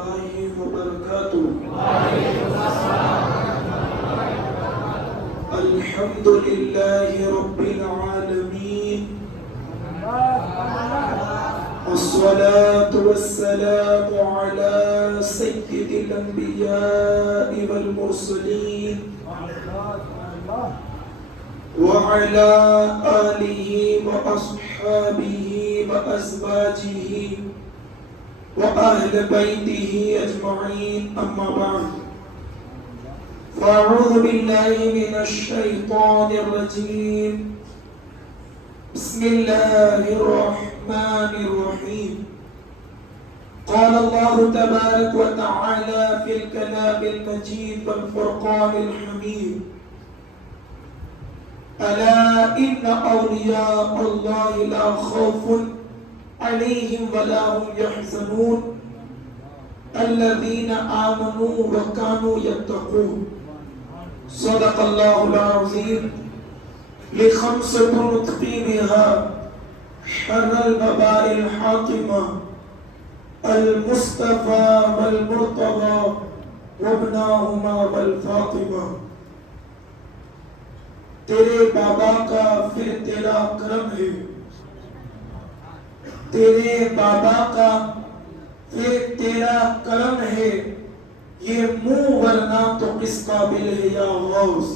الله وبركاته. الحمد لله رب العالمين، والصلاة والسلام على سيد الأنبياء والمرسلين وعلى آله وأصحابه وأزواجه وأهل بيته أجمعين، أما بعد، فأعوذ بالله من الشيطان الرجيم. بسم الله الرحمن الرحيم. قال الله تبارك وتعالى في الكلام المجيد والفرقان الحميد: ألا إن أولياء الله لا خوف عليهم ولا هم يحزنون الذين آمنوا وكانوا يتقون. صدق الله العظيم. لخمسة نطفي بها شر الوباء الحاطمة المصطفى والمرتضى وابناهما والفاطمة. تیرے بابا کا پھر تیرا کرم ہے، تیرے بابا کا پھر تیرا کرم ہے، یہ منہ ورنہ تو کس قابل ہے یا غوث.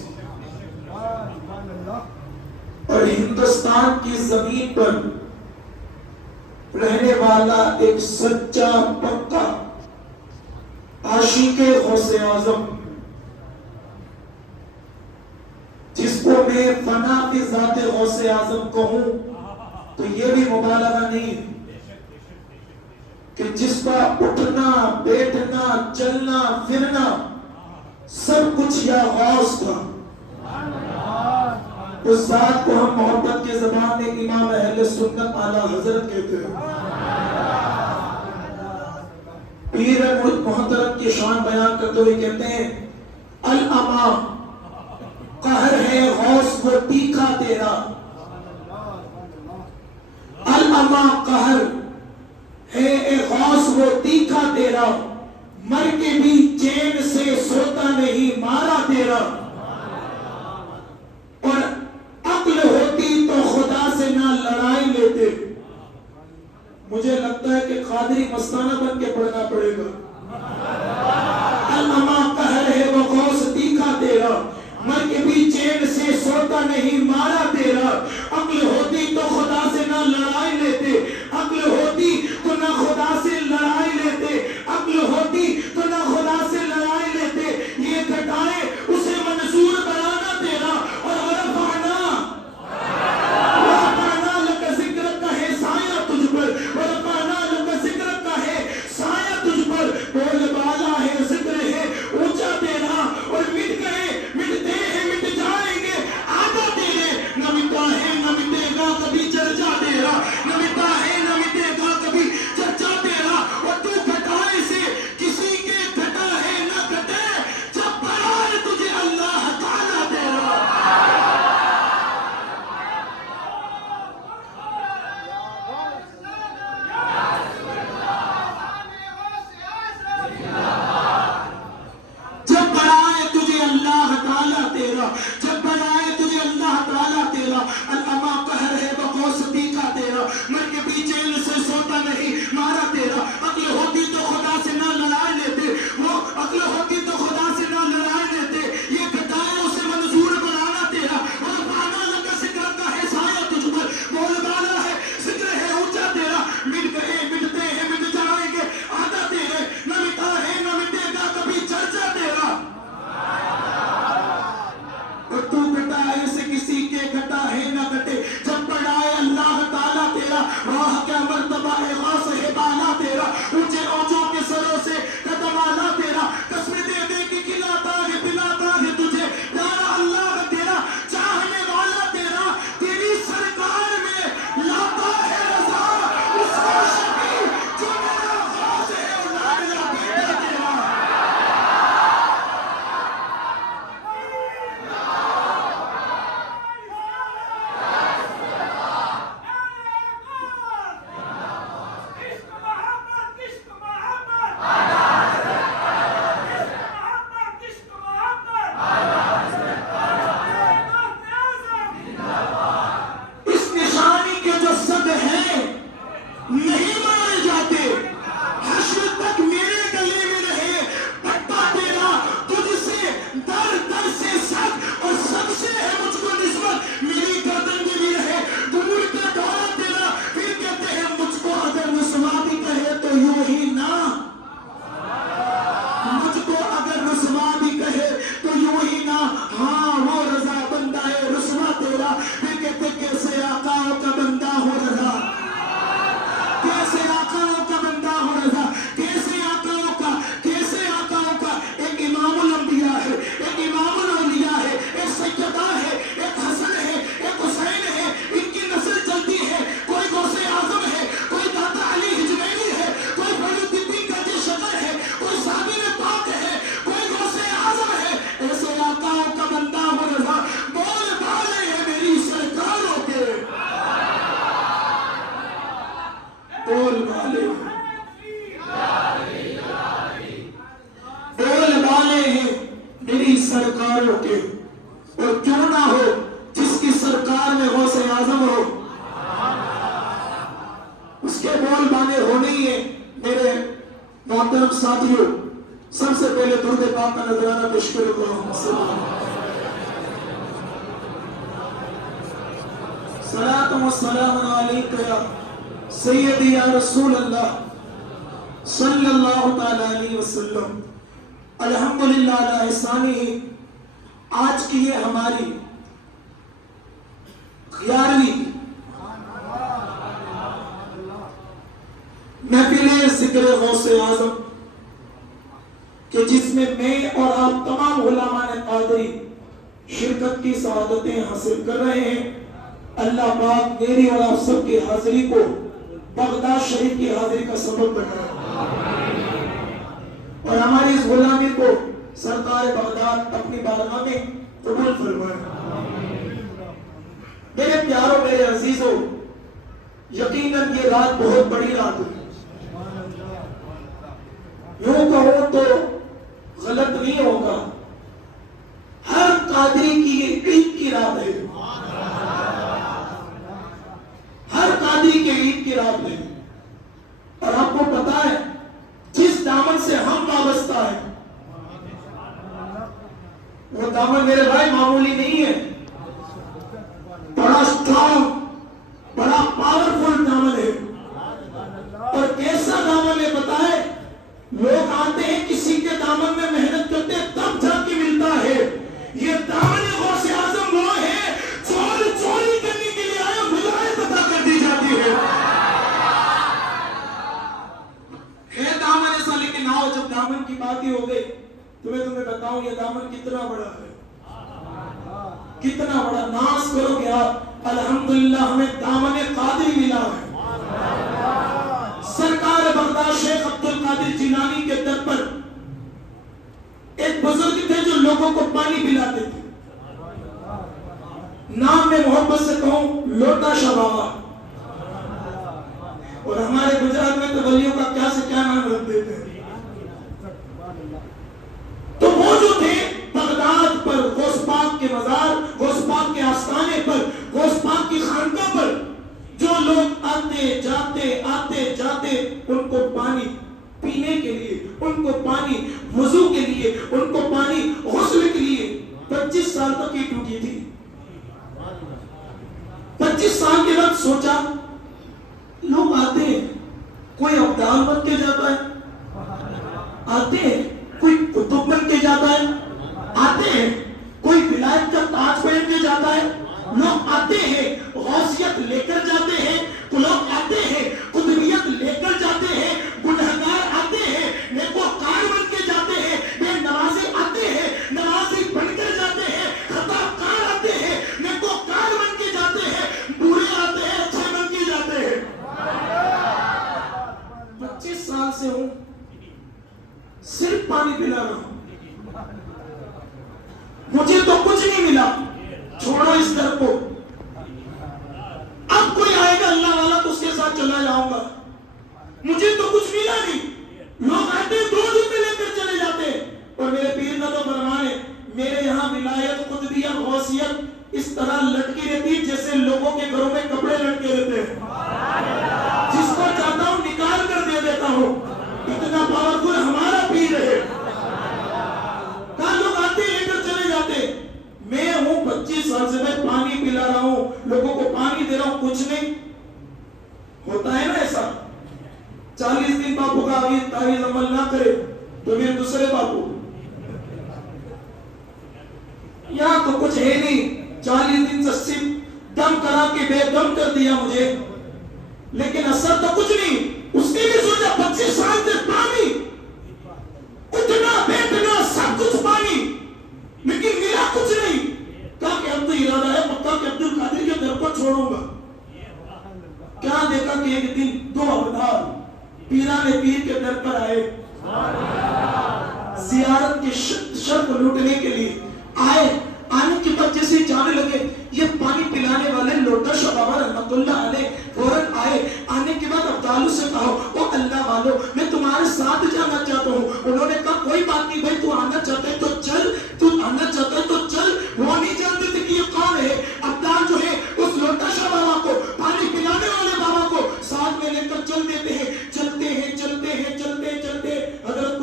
اور ہندوستان کی زمین پر رہنے والا ایک سچا پکا عاشق غوث اعظم، جس کو میں فنا فی ذات غوث اعظم کہوں تو یہ بھی مبالغہ نہیں کہ جس کا اٹھنا بیٹھنا چلنا پھرنا سب کچھ یا غوث تھا. اس ذات کو ہم محبت کے زبان میں امام اہل سنت اعلیٰ حضرت کہتے ہیں. پیر محترم کی شان بیان کرتے ہوئے کہتے ہیں: الاما قہر ہے غوث وہ تیکھا تیرا، الاما قہر ہے اے غوث وہ تیکھا تیرا، مر کے بھی چین سے سوتا نہیں مارا تیرا. اور عقل ہوتی تو خدا سے نہ لڑائی لیتے. مجھے لگتا ہے کہ قادری مستانہ بن کے پڑھنا پڑے گا. الاما قہر ہے وہ غوث تیکھا تیرا، مر کے بھی چین سے سوتا نہیں مارا تیرا. عقل ہوتی تو خدا سے نہ لڑائی لیتے، عقل ہوتی تو نہ خدا سے لڑائی لیتے، عقل ہوتی تو نہ خدا سے لڑائی لیتے. یہ گھٹائے اسے منظور بنانا تیرا. اور ورفعنا لک ذکرک کا ہے سایہ تجھ پر، ورفعنا لک ذکرک کا ہے سایہ تجھ سرکاروں کے، اور کیوں نہ ہو جس کی سرکار میں غوث اعظم ہو، اس کے بول بانے ہونے ہی ہیں۔ میرے محترم ساتھیوں، سب سے پہلے درود پاک کا نذرانہ پیش کرو۔ صلاۃ و سلام علیک یا سیدی یا رسول اللہ صلی اللہ تعالی علیہ وسلم۔ الحمدللہ علی احسانہ۔ آج کی یہ ہماری 11ویں محفل ذکر غوث اعظم کہ جس میں میں اور آپ تمام علماء قادری شرکت کی سعادتیں حاصل کر رہے ہیں۔ اللہ پاک میری اور آپ سب کی حاضری کو بغداد شریف کی حاضری کا سبب بنائے اور ہماری اس غلامی کو سرکار بغداد اپنی بارگاہ میں قبول فرمائے۔ میرے پیاروں، میرے عزیزوں، یقیناً یہ رات بہت بڑی رات ہے۔ یوں کہوں تو غلط نہیں ہوگا، ہر قادری کی یہ عید کی رات ہے، ہر قادری کے عید کی رات ہے۔ اور آپ کو پتا ہے جس دامن سے ہم وابستہ ہیں وہ دامن میرے بھائی معمولی نہیں ہے، بڑا اسٹرانگ، بڑا پاورفل دامن ہے۔ اور کیسا دامن ہے پتا ہے؟ لوگ آتے ہیں کسی کے دامن میں محنت کرتے ہیں تب جا کے ملتا ہے۔ یہ دامن غوث اعظم وہ ہے چوری کرنے کے لیے آئے، ولایت عطا کر دی جاتی ہے دامن ایسا۔ لیکن آؤ جب دامن کی بات ہی ہو گئی تمہیں بتاؤں یہ دامن کتنا بڑا ہے، کتنا بڑا۔ ناز کرو کہ آپ الحمدللہ ہمیں دامن قادری ملا ہے۔ سرکار بغداد شیخ عبد القادر جیلانی کے در پر ایک بزرگ تھے جو لوگوں کو پانی پلاتے تھے، نام میں محبت سے کہوں لوٹا شاہ بابا، اور ہمارے گجرات میں تو ولیوں کا کیا سے کیا نام رکھ دیتے ہیں۔ تو وہ جو تھے بغداد پر غوث پاک کے مزار، غوث پاک کے آستانے پر، غوث پاک کی خانقاہ پر جو لوگ آتے جاتے ان کو پانی پینے کے لیے، ان کو پانی وضو کے لیے، ان کو پانی غسل کے لیے 25 سال تک یہ ڈیوٹی تھی۔ 25 سال کے بعد سوچا لوگ آتے ہیں، کوئی ابدال بن کے جاتا ہے، آتے ہیں کوئی قطب بن کے جاتا ہے، آتے ہیں کوئی ولایت کا تاج پہن کے جاتا ہے، لوگ آتے ہیں غوثیت لے کر جاتے ہیں، لوگ آتے ہیں قطبیت لے کر جاتے ہیں، گنہگار آتے ہیں نیکوکار بن کے جاتے ہیں، بے نمازی آتے ہیں نمازی بن کر جاتے ہیں، خطا کار آتے ہیں نیکوکار بن کے جاتے ہیں، برے آتے ہیں اچھے بن کے جاتے ہیں۔ 25 سال سے ہوں صرف پانی پلا رہا ہوں، مجھے تو کچھ نہیں ملا، چھوڑو اس در کو۔ اب کوئی آئے گا اللہ والا تو اس کے ساتھ چلا جاؤں گا، مجھے تو کچھ ملا نہیں۔ لوگ آتے 2 دن میں لے کر چلے جاتے، اور میرے پیر کا تو فرمان ہے میرے یہاں ولایت قطبیت غوثیت اس طرح لٹکی رہتی جیسے لوگوں کے گھروں میں کپڑے لٹکے رہتے ہیں، جس کو چاہتا ہوں نکال کر دے دیتا ہوں، اتنا پاورفل ہمارا پیر ہے۔ کہاں لوگ آتے لے کر چلے جاتے، میں ہوں 25 سال سے میں پانی پلا رہا ہوں، لوگوں کو پانی دے رہا ہوں، کچھ نہیں ہوتا ہے نا ایسا۔ 40 دن باپو کا تعویذ عمل نہ کرے تو پھر دوسرے باپو، یہاں تو کچھ ہے نہیں، 40 دن سے صرف دم کرا کے بے دم کر دیا مجھے، لیکن اثر تو کچھ نہیں۔ اس نے بھی سوچا 25 سال سے پانی، اٹھنا بیٹھنا سب کچھ پانی، لیکن ملا کچھ نہیں۔ کہا کہ اب تو ارادہ ہے پکا کہ عبد القادر کے در کو چھوڑوں گا۔ کیا دیکھا کہ ایک دن 2 ابدال پیران پیر کے در پر آئے، زیارت کی شرط لوٹنے کے لیے آئے۔ آنے کے بعد جیسے جانے لگے، یہ پانی پلانے والے لوٹا شاہ بابا رحمت اللہ علیہ فوراً آئے۔ آنے کے بعد ابدالوں سے کہا او اللہ والو میں تمہارے ساتھ جانا چاہتا ہوں۔ انہوں نے کہا کوئی بات نہیں بھائی، تو آنا چاہتے تو چل، تو آنا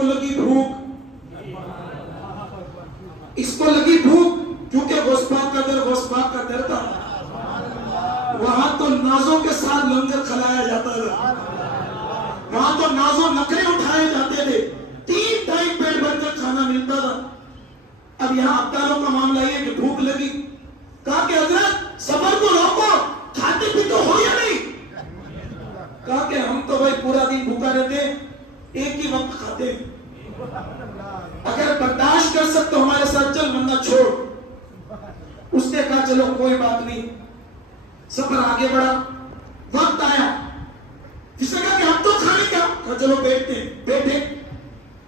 کو لگی بھوک، اس کو لگی بھوک کیونکہ غوث پاک کا در غوث پاک کا در تھا، وہاں تو نازوں کے ساتھ لنگر کھلایا جاتا تھا، وہاں تو نازوں نخرے اٹھائے جاتے تھے، 3 ٹائم پیٹ بھر کر کھانا ملتا تھا۔ اب یہاں ابدالوں کا معاملہ یہ کہ بھوک لگی، کہا کہ حضرت سفر کو روکو، کھاتے پیتے ہو یا نہیں؟ کہا کہ ہم تو بھائی پورا دن بھوکا رہتے ہیں، ایک ہی وقت کھاتے ہیں، اگر برداشت کر سکتے ہمارے ساتھ چل ورنہ چھوڑ۔ اس نے کہا چلو کوئی بات نہیں، سفر آگے بڑھا، وقت آیا، جس نے کہا کہ ہم تو کھانے کیا، کہا چلو بیٹھتے ہیں، بیٹھے،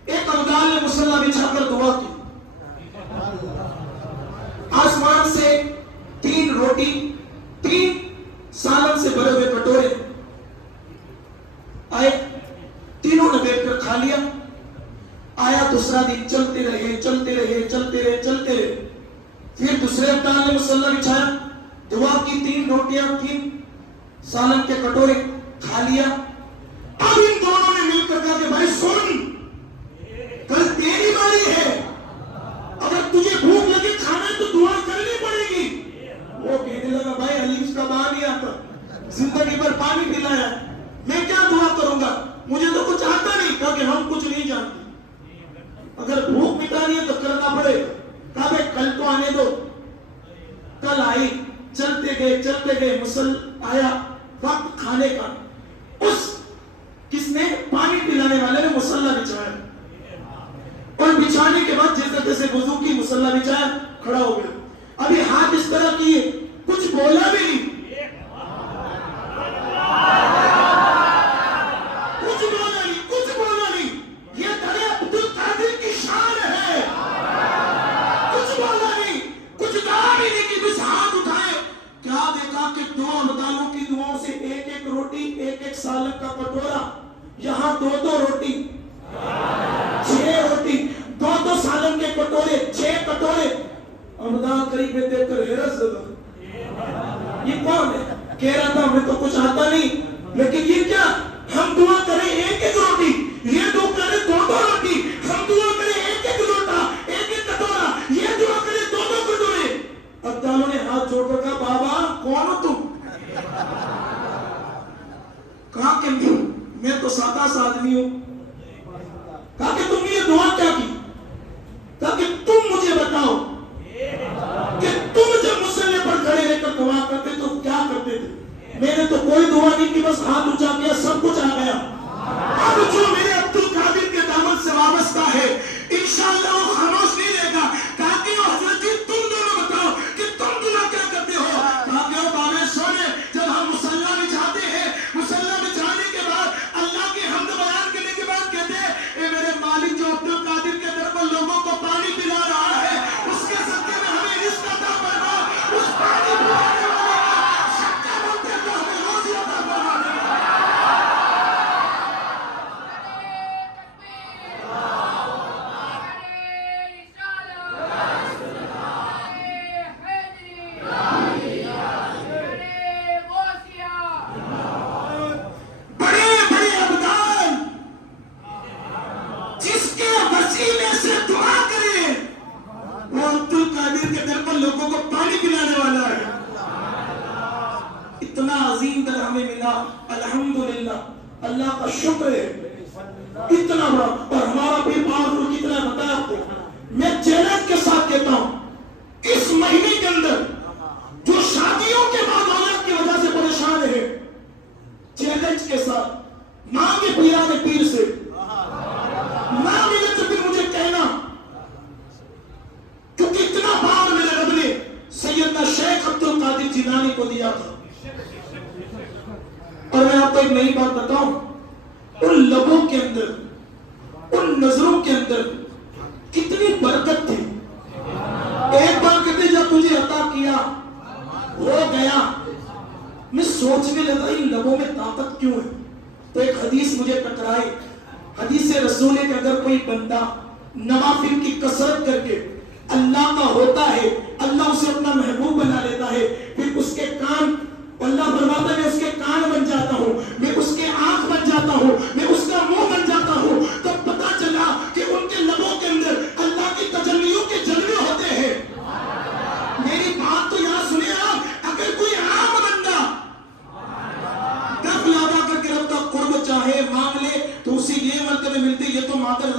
ایک ابدال نے مصلی بچھا کر دعا کی، آسمان سے 3 روٹی 3 سالن سے بھرے ہوئے کٹورے آئے، تینوں نے بیٹھ کر کھا لیا۔ آیا دوسرا دن، چلتے رہے چلتے رہے چلتے رہے چلتے رہے، پھر دوسرے ابدال نے مصلی بچھایا، دعا کی، 3 روٹیاں 3 سالن کے کٹورے کھا لیا۔ اب ان دونوں نے مل کر کہا کہ بھائی سن، کل تیری باری ہے، اگر تجھے بھوک لگے کھانا ہے تو دعا کرنی پڑے گی۔ وہ کہنے لگا بھائی حلیف کا بہا نہیں آتا، زندگی بھر پانی پلایا، میں کیا دعا کروں گا، مجھے تو کچھ آتا نہیں۔ کہا کہ ہم کچھ نہیں جانتے، اگر بھوک مٹانی ہے تو کرنا پڑے گا۔ کہا بھائی کل تو آنے دو۔ کل آئی، چلتے گئے مسل آیا، وقت کھانے کا، اس کس نے، پانی پلانے والے نے مصلی بچھایا، اور بچھانے کے بعد جیسے وضو کی مصلی بچھایا، کھڑا ہو گیا، ابھی ہاتھ اس طرح کیے، کچھ بولا بھی نہیں، کچھ بولا نہیں، یہ درے عبد القادر کی شان ہے، کچھ بولا نہیں، کچھ کہا بھی نہیں، کہ بس ہاتھ اٹھائے، کیا دیکھا کہ 2 ابدالوں کی دعاؤں سے 1 روٹی 1 سالن کا کٹورا، یہاں 2 روٹی 6 روٹی، 2 سالن کے کٹورے 6 کٹورے۔ ابدال قریب میں دیکھ کر حیرت زدہ، یہ کون ہے؟ کہہ رہا تھا ہمیں تو کچھ آتا نہیں، لیکن یہ کیا، ہم دعا کریں 1 روٹی، یہ دعا کریں 2 روٹی، ہم دعا کریں 1 لوٹا 1 کٹورا، یہ دعا کریں 2 کٹورے۔ ابدالوں نے ہاتھ جوڑ کر کہا بابا کون ہو تم؟ کہا کہ میں تو سادہ سا آدمی ہوں۔ کہا کہ تم نے یہ دعا کیا کی؟ کہا کہ تم مجھے بتاؤ کہ تم جب مصلی پر کھڑے رہ کر دعا کرتے تو کیا کرتے تھے؟ میں نے تو کوئی دعا نہیں کی، بس ہاتھ اونچا کیا، سب کچھ آ گیا۔ اب جو میرے عبد القادر کے دامن سے وابستہ ہے انشاءاللہ وہ خاموش نہیں رہے گا۔ کہا کہ حضرت جی تم دونوں بتاؤ کہ تم دعا کیا کرتے ہو؟ کہا کہ بابے سونے، جب ہم مصلی بچھاتے ہیں، مصلی بچھانے کے بعد اللہ کی حمد بیان کرنے کے بعد کہتے ہیں اے میرے مالک جو عبد القادر کے در پر لوگوں کو پانی پلا رہا ہے، اس کے صدقے میں ہمیں رزق عطا فرما، اس پانی پلانے والے کا صدقہ بنتے تو ہمیں روزی عطا فرما دے۔ بڑے بڑے ابدال جس کے وسیلے سے دعا کرے وہ عبد القادر کے در پر لوگوں کو پانی پلانے والا ہے۔ اتنا عظیم در ہمیں ملا، الحمدللہ، اللہ کا شکر ہے، اتنا بڑا۔ اور ہمارا پیر پاورفل کتنا ہے بتایا آپ کو؟ میں چیلنج کے ساتھ کہتا ہوں، اس مہینے کے اندر جو شادیوں کے بعد اولاد کی وجہ سے پریشان ہے، چیلنج کے ساتھ مانگے پیرانے پیر سے، نہ ملے تو پھر مجھے کہنا، کیونکہ اتنا باور میرے رب نے سیدنا شیخ عبد القادر جیلانی کو دیا تھا۔ اور میں آپ کو ایک نئی بات بتاؤں، ان لبوں کے اندر، ان نظروں کے اندر کتنی برکت تھی۔ ایک بار کہتے جب تجھے عطا کیا ہو گیا، میں سوچنے لگا ان لبوں میں طاقت کیوں ہے؟ تو ایک حدیث مجھے ٹکرائی، حدیث رسول ہے کہ اگر کوئی بندہ نوافل کی کثرت کر کے اللہ کا ہوتا ہے، اللہ اسے اپنا محبوب بنا لیتا ہے، پھر اس کے کان، اللہ فرماتا ہے میں اس کے کان بن جاتا ہوں، میں اس کے آنکھ بن جاتا ہوں، میں اس کا منہ بن جاتا ہوں، تو پتا چلا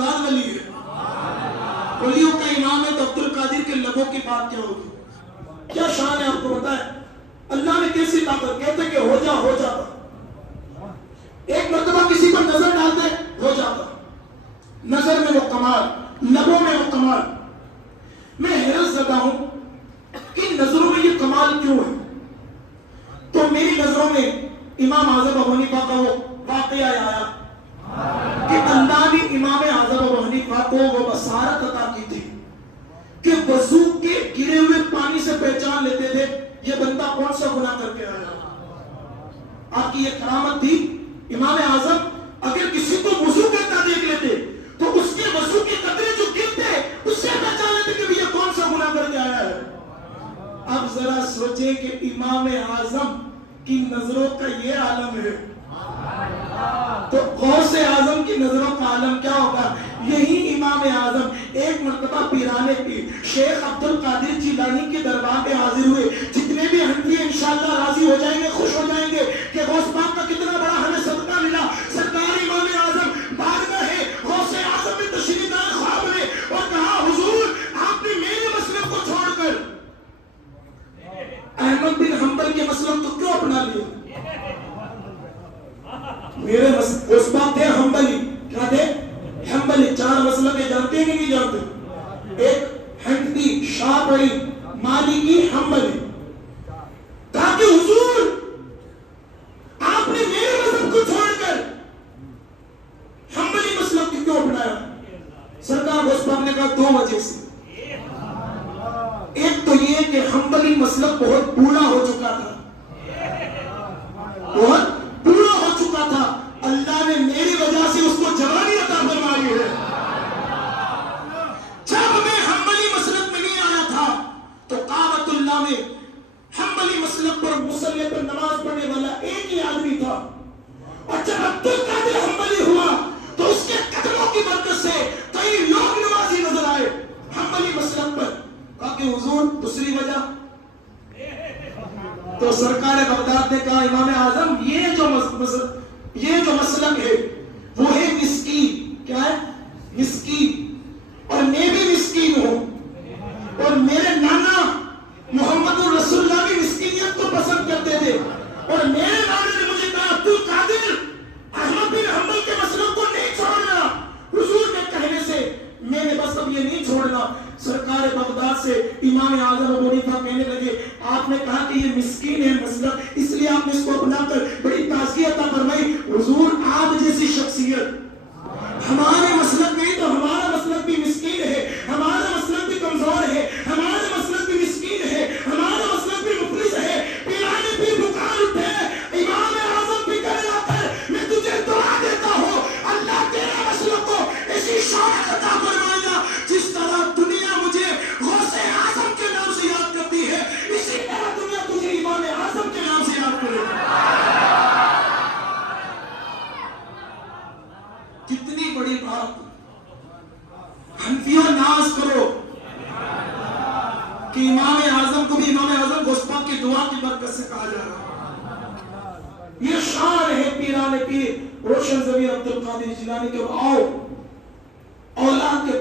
آزاد ولی ہے، ولیوں کا امام ہے، تو عبد القادر کے لبوں کی بات کیا ہوگی؟ کیا شان ہے آپ کو پتا ہے؟ اللہ نے کیسی طاقت، کہتے کہ ہو جاتا، ایک مرتبہ کسی پر نظر ڈالتے ہو جاتا، نظر میں وہ کمال، لبوں میں وہ کمال۔ میں حیرت زدہ ہوں کہ نظروں میں یہ کمال کیوں ہے؟ تو میری نظروں میں امام اعظم ابو حنیفہ کا وہ واقعہ آیا کہ اللہ نے امام اعظم ابو حنیفہ کو وہ بصارت عطا کی تھی کہ وضو کے گرے ہوئے پانی سے پہچان لیتے تھے یہ بندہ کون سا گناہ کر کے آیا۔ آپ کی یہ کرامت تھی، امام اعظم اگر کسی کو وضو کرتا دیکھ لیتے تو اس کے وضو کے قطرے جو گرتے اس سے پہچان لیتے کہ یہ کون سا گناہ کر کے آیا ہے۔ اب ذرا سوچیں کہ امام اعظم کی نظروں کا یہ عالم ہے، تو غوث اعظم کی نظروں کا عالم کیا ہوگا؟ یہی امام اعظم ایک مرتبہ پیران پیر شیخ عبد القادر جیلانی کے دربار میں حاضر ہوئے۔ جتنے بھی حنفی انشاءاللہ راضی ہو جائیں گے، خوش ہو جائیں گے کہ غوث پاک کا کتنا بڑا ہمیں صدقہ ملا۔ سرکار امام اعظم بارگاہ ہے غوث اعظم میں تشریف لائے خواب میں اور کہا حضور آپ نے میرے مسلک کو چھوڑ کر احمد بن حنبل کے مسلک کو کیوں اپنا لیا؟ میرے اس بات تھے حنبلی، کیا تھے؟ حنبلی۔ چار مسلک جانتے ہیں کہ نہیں جانتے؟ ایک حنفی، شافعی، مالکی، حنبلی۔ کہا کہ حضور آپ نے میرے مذہب کو چھوڑ کر حنبلی مسلک کو کیوں اپنایا؟ سرکار اس بات نے کہا دو وجہ سے۔ ایک تو یہ کہ حنبلی مسلک بہت بوڑھا ہو چکا تھا، بہت بوڑھا ہو چکا تھا، اللہ نے میری وجہ سے اس کو جوانی عطا فرمائی ہے۔ جب میں حنبلی مسلک میں نہیں آیا تھا تو کعبۃ اللہ میں حنبلی مسلک پر مصلی پر نماز پڑھنے والا ایک ہی آدمی تھا، اور جب عبد القادر حنبلی ہوا تو اس کے قدموں کی برکت سے کئی لوگ نمازی نظر آئے حنبلی مسلک پر۔ کہا کہ حضور دوسری وجہ؟ تو سرکار بغداد نے کہا امام اعظم یہ جو مسلک ہے وہ ہے مسکین۔ کیا ہے؟ مسکین، اور میں بھی مسکین ہوں، اور میرے نانا محمد الرسول اللہ بھی مسکینیت کو پسند کرتے تھے، اور میرے نانا نے مجھے کہا عبد القادر احمد بن حنبل کے مسلک کو نہیں چھوڑنا۔ حضور کے کہنے سے میں نے بس اب یہ نہیں چھوڑنا۔ سرکار بغداد سے امام اعظم ابو حنیفہ کہنے لگے آپ نے کہا کہ یہ مسکین ہے مسلک، اس لیے آپ نے اس کو اپنا کر بڑی تازگی عطا فرمائی۔ حضور آپ جیسی شخصیت ہمارے مسلک نہیں تو ہمارا مسلک بھی مسکین ہے، ہمارا مسلک بھی کمزور ہے، ہمارا مسلک بھی مسکین ہے، ہمارا مسلک بھی مفلس ہے۔ پیرانے پہ پکار اٹھے امام اعظم بھی کہنے لا کر میں تجھے دعا دیتا ہوں اللہ تیرے مسلک کو ایسی شہرت عطا فرمائے گا جس طرح دنیا مجھے غوث اعظم کے نام سے یاد کرتی ہے، اسی طرح دنیا تجھے امام اعظم کے نام سے یاد کرے گی۔ کتنی بڑی بات! حنفیوں ناز کرو کہ امام اعظم کو بھی امام اعظم غوث پاک کی دعا کی برکت سے کہا جا رہا ہے۔ یہ شان ہے پیران پیر روشن ضمیر عبد القادر جیلانی کے۔ آؤ اولاد کے